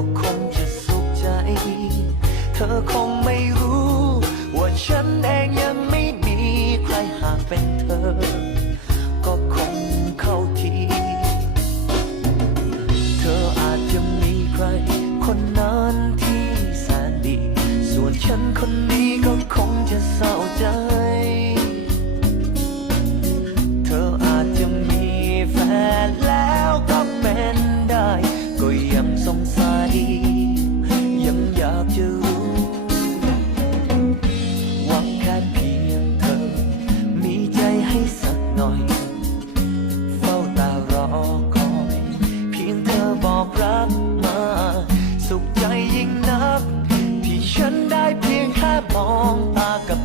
ก็คงจะสุขใจ เธอคงไม่รู้ ว่าฉันเองยังไม่มีใครหากเป็นเธอ ก็คงเข้าที เธออาจจะมีใคร คนนั้นที่แสนดี ส่วนฉันคนนี้ก็คงจะเศร้าใจ เธออาจจะมีแฟนแล้วก็เป็นได้ ก็ยังสงสัย ยังอยากจะรู้ หวังแค่เพียงเธอ มีใจให้สักหน่อย เฝ้าตารอคอย เพียงเธอบอกรักมา สุขใจยิ่งนัก ที่ฉันได้เพียงแค่มองตากับ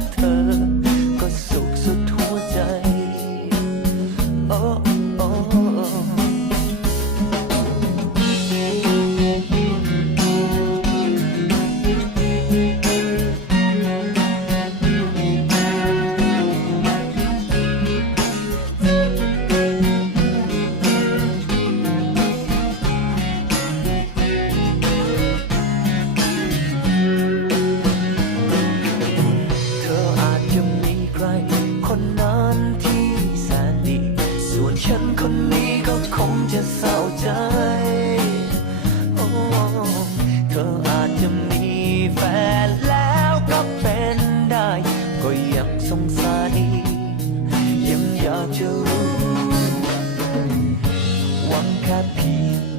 ฉันคนนี้ก็คงจะเศร้าใจ โอ้เธออาจจะมีแฟนแล้วก็เป็นได้ ก็ยังสงสัย ยังอยากจะรู้หวังแค่เพียง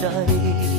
ใจ